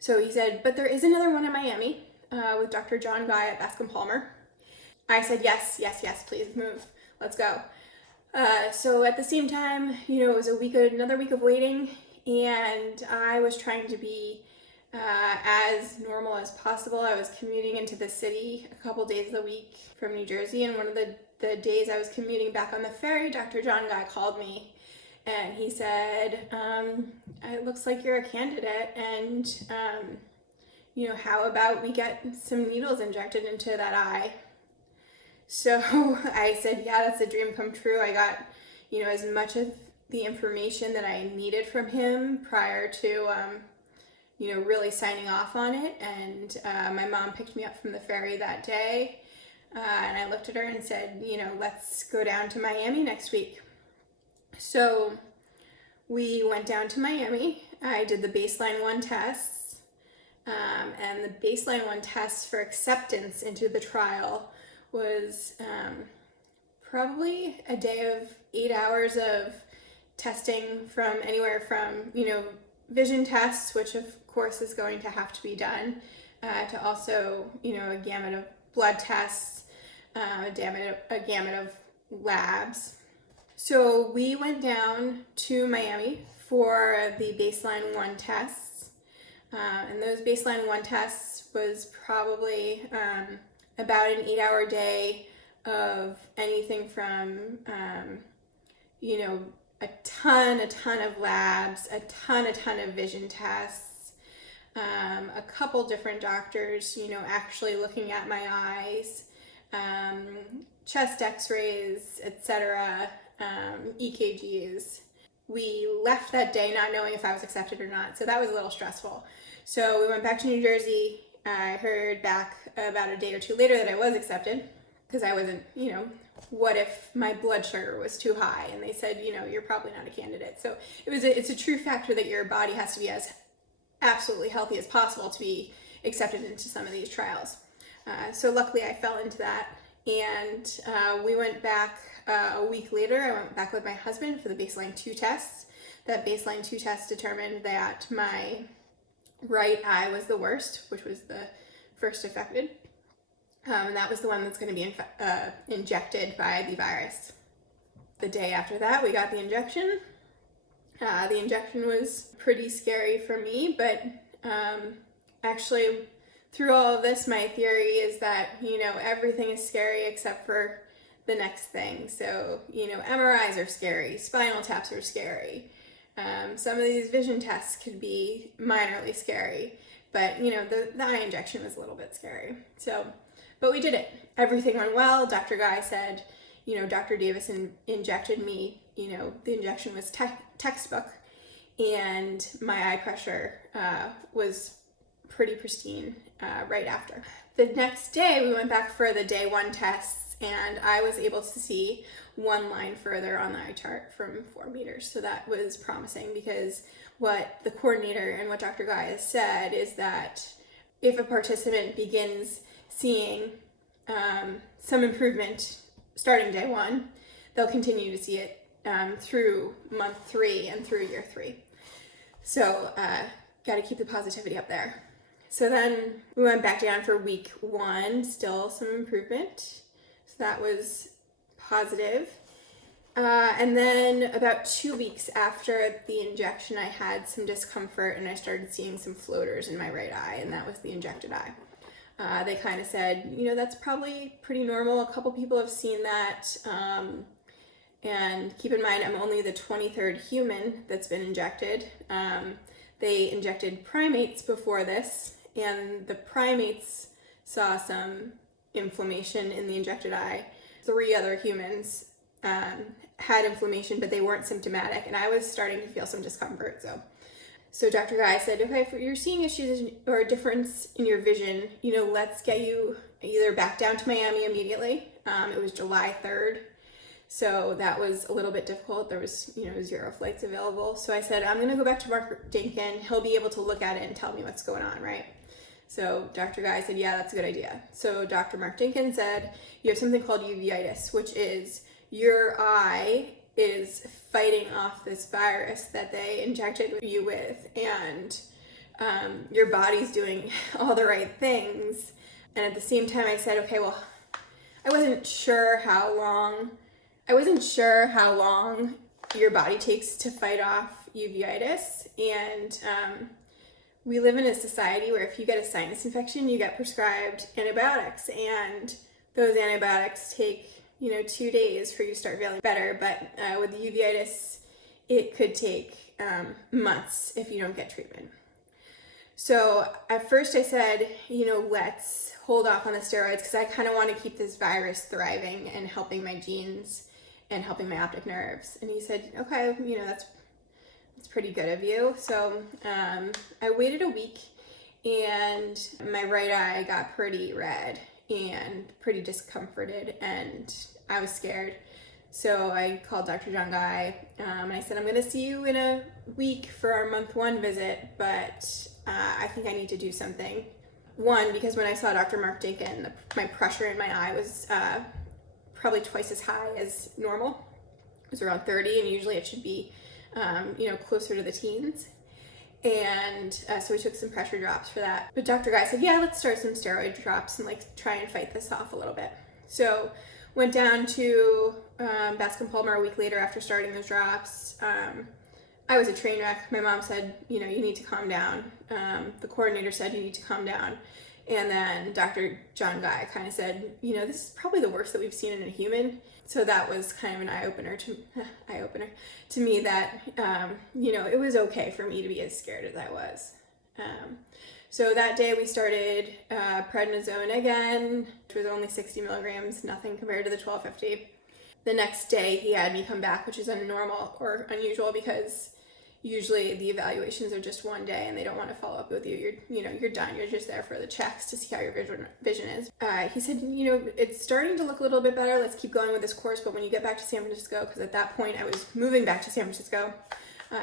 So he said, but there is another one in Miami with Dr. John Guy at Bascom Palmer. I said, yes, yes, yes, please move. Let's go. So at the same time, it was another week of waiting, and I was trying to be as normal as possible. I was commuting into the city a couple days of the week from New Jersey, and one of the days I was commuting back on the ferry, Dr. John Guy called me, and he said, it looks like you're a candidate, and how about we get some needles injected into that eye? So I said, yeah, that's a dream come true. I got, as much of the information that I needed from him prior to, really signing off on it. And my mom picked me up from the ferry that day. And I looked at her and said, let's go down to Miami next week. So we went down to Miami. I did the baseline 1 tests. And the baseline 1 tests for acceptance into the trial was probably a day of 8 hours of testing, from anywhere from, vision tests, which of course is going to have to be done, to also, a gamut of blood tests, a gamut of labs. So we went down to Miami for the baseline 1 tests, and those baseline 1 tests was probably about an 8-hour day of anything from, a ton of labs, a ton of vision tests, a couple different doctors, actually looking at my eyes, chest x-rays, etc., EKGs. We left that day not knowing if I was accepted or not, so that was a little stressful. So we went back to New Jersey. I heard back about a day or two later that I was accepted, because I wasn't, what if my blood sugar was too high? And they said, you're probably not a candidate. So it's a true factor that your body has to be as absolutely healthy as possible to be accepted into some of these trials. So luckily I fell into that, and we went back a week later. I went back with my husband for the baseline 2 tests. That baseline 2 test determined that my right eye was the worst, which was the first affected. And that was the one that's going to be injected by the virus. The day after that, we got the injection. The injection was pretty scary for me, but actually, through all of this, my theory is that, everything is scary except for the next thing. So, MRIs are scary, spinal taps are scary. Some of these vision tests could be minorly scary, but the eye injection was a little bit scary. So, but we did it. Everything went well. Dr. Guy said, Dr. Davis injected me, the injection was textbook, and my eye pressure was pretty pristine right after. The next day we went back for the day 1 tests, and I was able to see 1 line further on the eye chart from 4 meters. So that was promising, because what the coordinator and what Dr. Guy has said is that if a participant begins seeing some improvement starting day 1, they'll continue to see it through month 3 and through year 3. So got to keep the positivity up there. So then we went back down for week 1, still some improvement. So that was positive. And then about 2 weeks after the injection, I had some discomfort, and I started seeing some floaters in my right eye, and that was the injected eye. They kind of said, that's probably pretty normal. A couple people have seen that. And keep in mind, I'm only the 23rd human that's been injected. They injected primates before this, and the primates saw some inflammation in the injected eye. 3 other humans had inflammation, but they weren't symptomatic, and I was starting to feel some discomfort. So Dr. Guy said, okay, if you're seeing issues or a difference in your vision, let's get you either back down to Miami immediately. It was July 3rd. So that was a little bit difficult. There was, 0 flights available. So I said, I'm going to go back to Mark Dinkin. He'll be able to look at it and tell me what's going on, right? So Dr. Guy said, yeah, that's a good idea. So Dr. Mark Dinkin said, you have something called uveitis, which is your eye is fighting off this virus that they injected you with, and your body's doing all the right things. And at the same time, I said, okay, well, I wasn't sure how long your body takes to fight off uveitis. And we live in a society where if you get a sinus infection, you get prescribed antibiotics. And those antibiotics take, 2 days for you to start feeling better. But with uveitis, it could take months if you don't get treatment. So at first I said, let's hold off on the steroids because I kind of want to keep this virus thriving and helping my genes and helping my optic nerves. And he said, okay, that's pretty good of you. So I waited a week and my right eye got pretty red and pretty discomforted and I was scared. So I called Dr. John Guy and I said, I'm going to see you in a week for our month 1 visit, but I think I need to do something. One, because when I saw Dr. Mark Dinkin, my pressure in my eye was probably twice as high as normal. It was around 30 and usually it should be, closer to the teens. And so we took some pressure drops for that. But Dr. Guy said, yeah, let's start some steroid drops and try and fight this off a little bit. So went down to Bascom Palmer a week later after starting those drops. I was a train wreck. My mom said, you need to calm down. The coordinator said, you need to calm down. And then Dr. John Guy kind of said, this is probably the worst that we've seen in a human. So that was kind of an eye-opener to me that, it was okay for me to be as scared as I was. So that day we started prednisone again, which was only 60 milligrams, nothing compared to the 1250. The next day he had me come back, which is unnormal or unusual because usually the evaluations are just one day and they don't want to follow up with you. You're done. You're just there for the checks to see how your vision is. He said, it's starting to look a little bit better. Let's keep going with this course. But when you get back to San Francisco, because at that point I was moving back to San Francisco,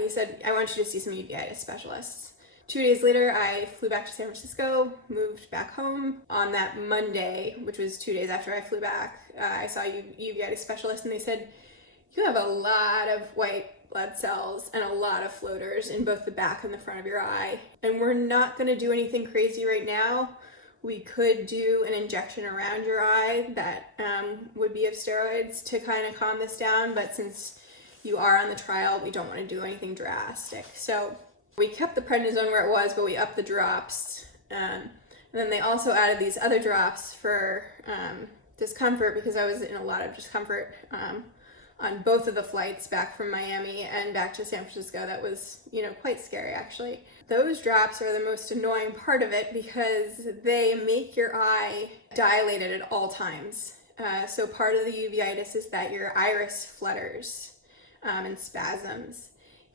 he said, I want you to see some uveitis specialists. 2 days later, I flew back to San Francisco, moved back home. On that Monday, which was 2 days after I flew back, I saw a uveitis specialist and they said, you have a lot of white blood cells and a lot of floaters in both the back and the front of your eye. And we're not going to do anything crazy right now. We could do an injection around your eye that would be of steroids to kind of calm this down. But since you are on the trial, we don't want to do anything drastic. So we kept the prednisone where it was, but we upped the drops. And then they also added these other drops for discomfort because I was in a lot of discomfort on both of the flights back from Miami and back to San Francisco. That was, quite scary actually. Those drops are the most annoying part of it because they make your eye dilated at all times. So part of the uveitis is that your iris flutters and spasms,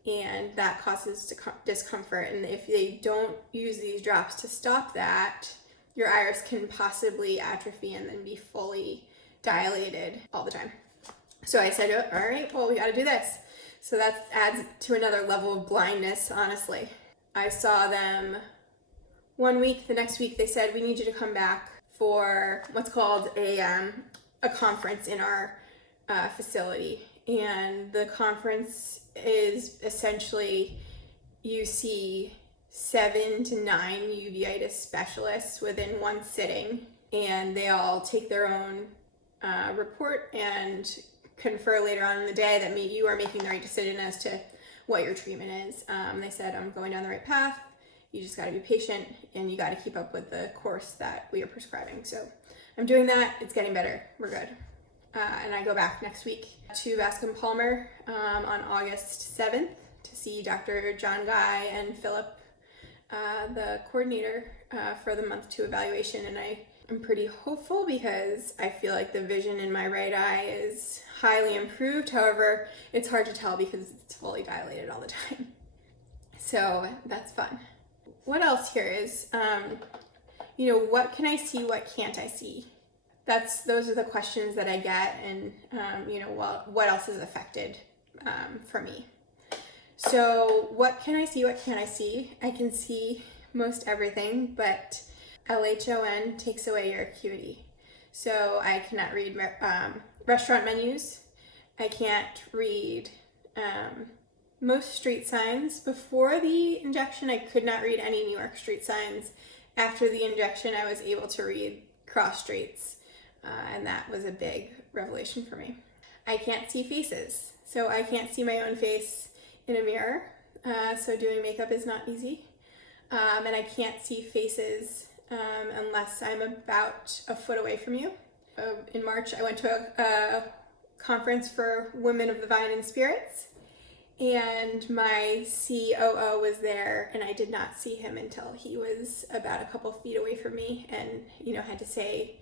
and that causes discomfort. And if they don't use these drops to stop that, your iris can possibly atrophy and then be fully dilated all the time. So I said, oh, all right, well, we got to do this. So that adds to another level of blindness, honestly. I saw them 1 week. The next week they said, we need you to come back for what's called a conference in our facility. And the conference is essentially you see 7 to 9 uveitis specialists within one sitting, and they all take their own report and confer later on in the day that you are making the right decision as to what your treatment is. They said, I'm going down the right path. You just got to be patient and you got to keep up with the course that we are prescribing. So I'm doing that. It's getting better. We're good. And I go back next week to Bascom Palmer on August 7th to see Dr. John Guy and Philip, the coordinator for the month 2 evaluation. And I'm pretty hopeful because I feel like the vision in my right eye is highly improved. However, it's hard to tell because it's fully dilated all the time. So that's fun. What else here is, what can I see? What can't I see? Those are the questions that I get, and what else is affected for me. So what can I see? What can't I see? I can see most everything, but LHON takes away your acuity. So I cannot read restaurant menus. I can't read most street signs. Before the injection, I could not read any New York street signs. After the injection, I was able to read cross streets, and that was a big revelation for me. I can't see faces, so I can't see my own face in a mirror, so doing makeup is not easy. And I can't see faces unless I'm about a foot away from you. In March, I went to a conference for Women of the Vine and Spirits, and my COO was there, and I did not see him until he was about a couple feet away from me, and had to say,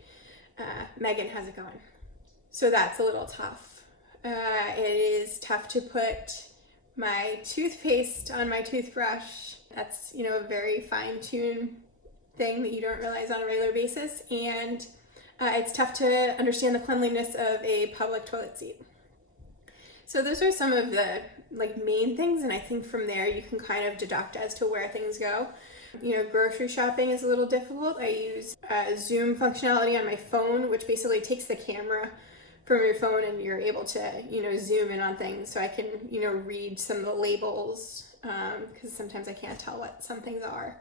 Megan, how's it going? So that's a little tough. It is tough to put my toothpaste on my toothbrush. That's a very fine-tuned thing that you don't realize on a regular basis, and it's tough to understand the cleanliness of a public toilet seat. So those are some of the main things, and I think from there you can kind of deduct as to where things go. Grocery shopping is a little difficult. I use Zoom functionality on my phone, which basically takes the camera from your phone and you're able to zoom in on things, so I can read some of the labels, because sometimes I can't tell what some things are.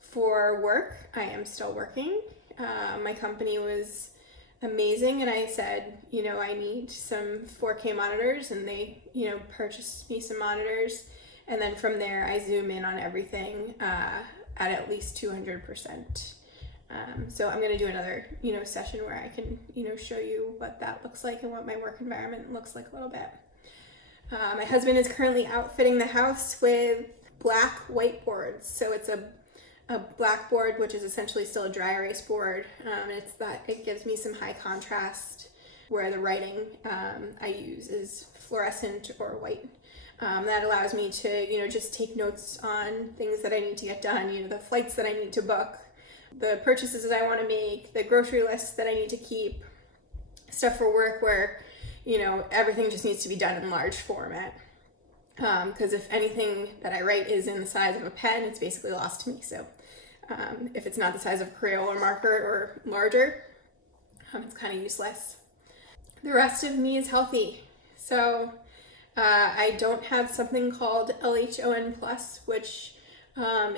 For work, I am still working. My company was amazing, and I said, I need some 4K monitors, and they, purchased me some monitors, and then from there I zoom in on everything at least 200%. So I'm going to do another, session where I can, show you what that looks like and what my work environment looks like a little bit. My husband is currently outfitting the house with black whiteboards. So it's a blackboard, which is essentially still a dry erase board. It gives me some high contrast, where the writing I use is fluorescent or white. That allows me to, just take notes on things that I need to get done, the flights that I need to book, the purchases that I want to make, the grocery lists that I need to keep, stuff for work where, everything just needs to be done in large format. Because if anything that I write is in the size of a pen, it's basically lost to me. So if it's not the size of a Crayola marker or larger, it's kind of useless. The rest of me is healthy. So I don't have something called LHON+, which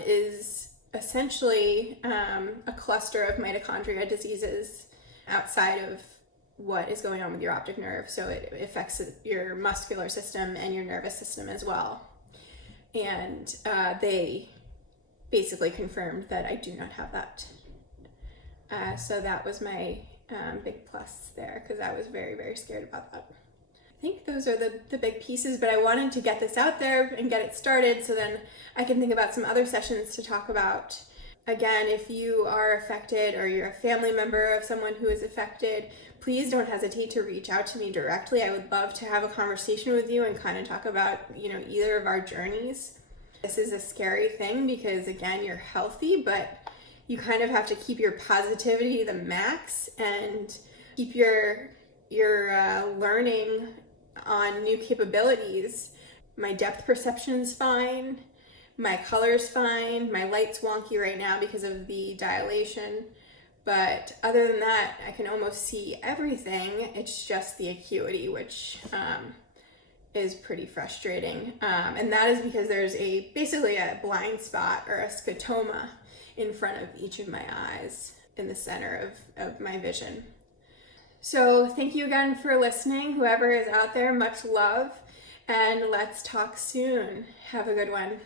is essentially a cluster of mitochondria diseases outside of what is going on with your optic nerve. So it affects your muscular system and your nervous system as well. And they basically confirmed that I do not have that. So that was my big plus there, because I was very, very scared about that. I think those are the big pieces, but I wanted to get this out there and get it started so then I can think about some other sessions to talk about. Again, if you are affected or you're a family member of someone who is affected, please don't hesitate to reach out to me directly. I would love to have a conversation with you and kind of talk about, either of our journeys. This is a scary thing because, again, you're healthy, but you kind of have to keep your positivity to the max and keep your learning on new capabilities. My depth perception's fine. My color's fine. My light's wonky right now because of the dilation. But other than that, I can almost see everything. It's just the acuity, which is pretty frustrating. And that is because there's basically a blind spot or a scotoma in front of each of my eyes in the center of my vision. So thank you again for listening. Whoever is out there, much love, and let's talk soon. Have a good one.